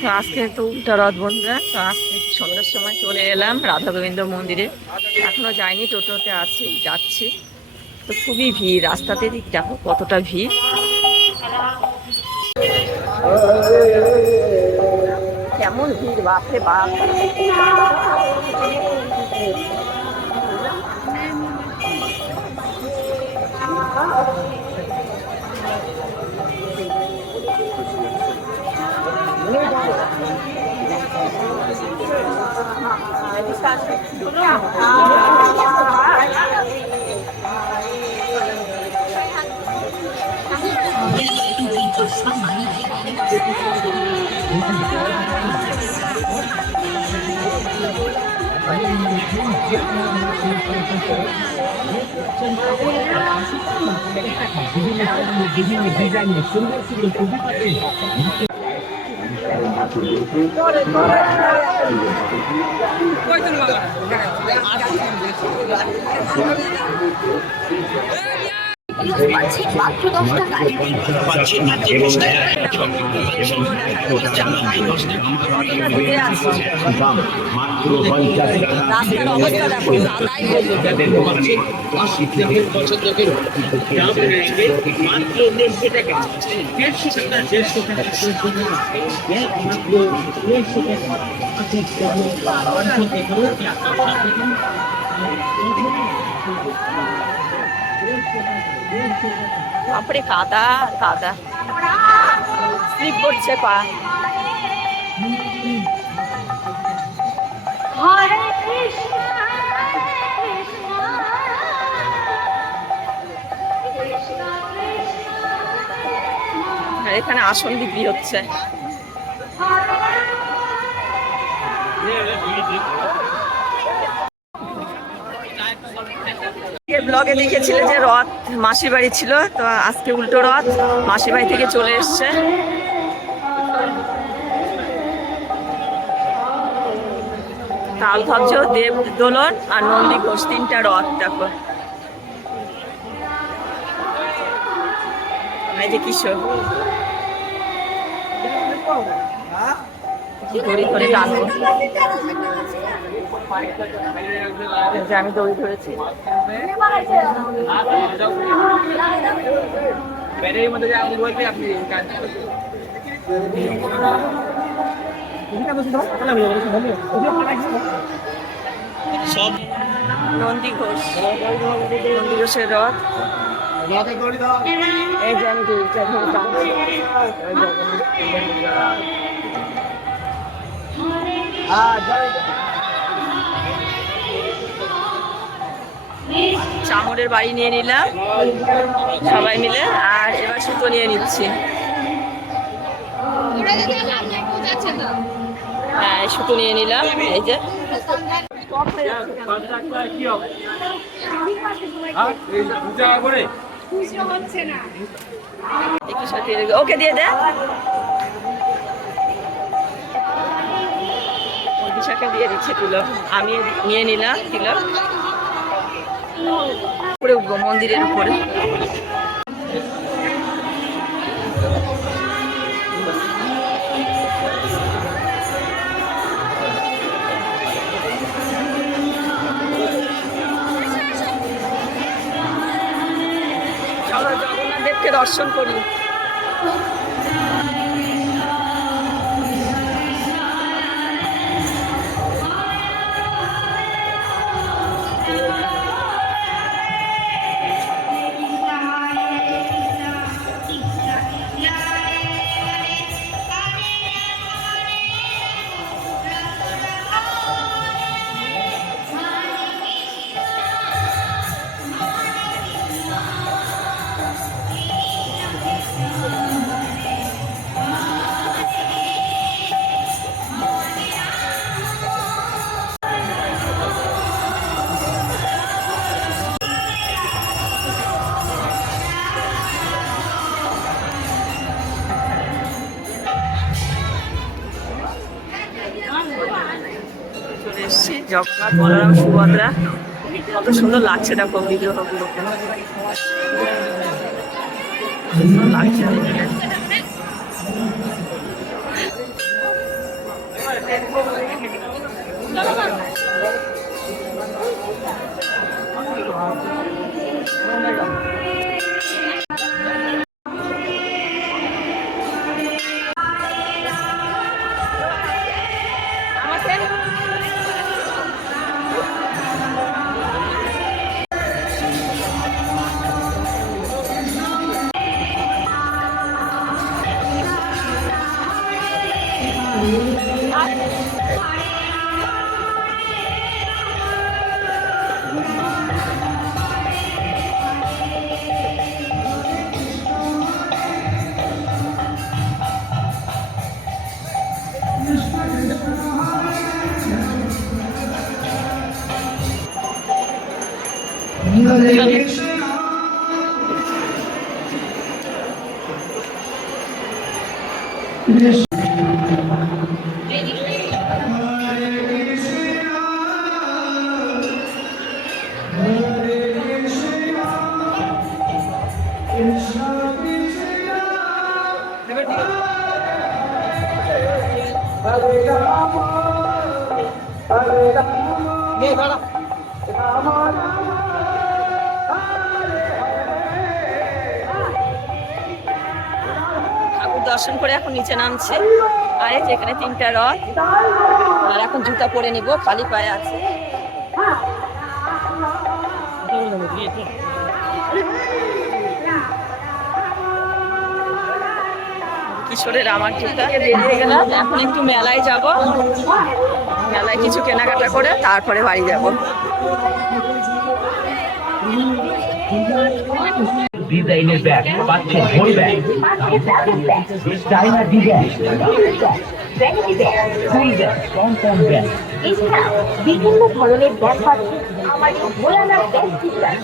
তো আজকে তো উল্টা রথ বন্ধুরা, তো আজকে সন্ধ্যার সময় চলে এলাম রাধা গোবিন্দ মন্দিরে। এখনো যাইনি, টোটোতে আছি, যাচ্ছি। তো খুবই ভিড় রাস্তাতে, দিক দেখো কতটা ভিড়। কেমন ভিড়, বাপরে বাপ। বিভিন্ন ডিজাইনের সুন্দর সুন্দর ছবি পাচ্ছে। মাত্র 10 টাকায় মাত্র 50 টাকা। বাপরে কাদা কাদা, স্লিপ করছে পা। হরে কৃষ্ণ আর এখানে আসন বিক্রি হচ্ছে। ব্লগে দেখেছিলে যে রথ মাসির বাড়ি ছিল, তো আজকে উল্টো রথ মাসির বাড়ি থেকে চলে এসছে। তালধ্বজ, দেব দোলন আর নন্দী ঘোষ, 3টা রথ দেখো। এই যে কিশোর দড়ি ধরে টানবো, যে আমি দড়ি ধরেছি। নন্দী ঘোষ, নন্দী ঘোষের রথ। এই যে আমি দড়িটা ধরে টানছি। চামড়ের বাড়ি নিয়ে নিলাম সবাই মিলে, আর এবার সুতো নিয়ে নিচ্ছি। হ্যাঁ, সুতো নিয়ে নিলাম। এই যে ওকে দিয়ে দে, বিশাখা দিয়ে দিচ্ছে তুলো, আমি নিয়ে নিলাম তিলক। উপরে উঠবো, মন্দিরের উপরে। চলো জগন্নাথ দেবকে দর্শন করি। এসছি জগন্নাথ, বলরাম, সুভদ্রা, কত সুন্দর লাগছে দেখো বিগ্রহগুলোকে, সুন্দর লাগছে। ঠাকুর দর্শন করে এখন নিচে নামছি। আর এই যে এখানে 3টা রথ, আর এখন জুতা পরে নিব, খালি পায়ে আছে। কিশোরের আমার জুতা বেরিয়ে গেলাম। এখন একটু মেলায় যাব, মেলায় কিছু কেনাকাটা করে তারপরে বাড়ি যাব। ডিজাইনের ব্যাগ পাচ্ছে ভোল ব্যাগ চাইনা ডিজাইন কম ব্যাগ এছাড়াও বিভিন্ন ধরনের ব্যাগ পাচ্ছে আমাদের ভোলানাথ ব্যাগ ডিজাইন।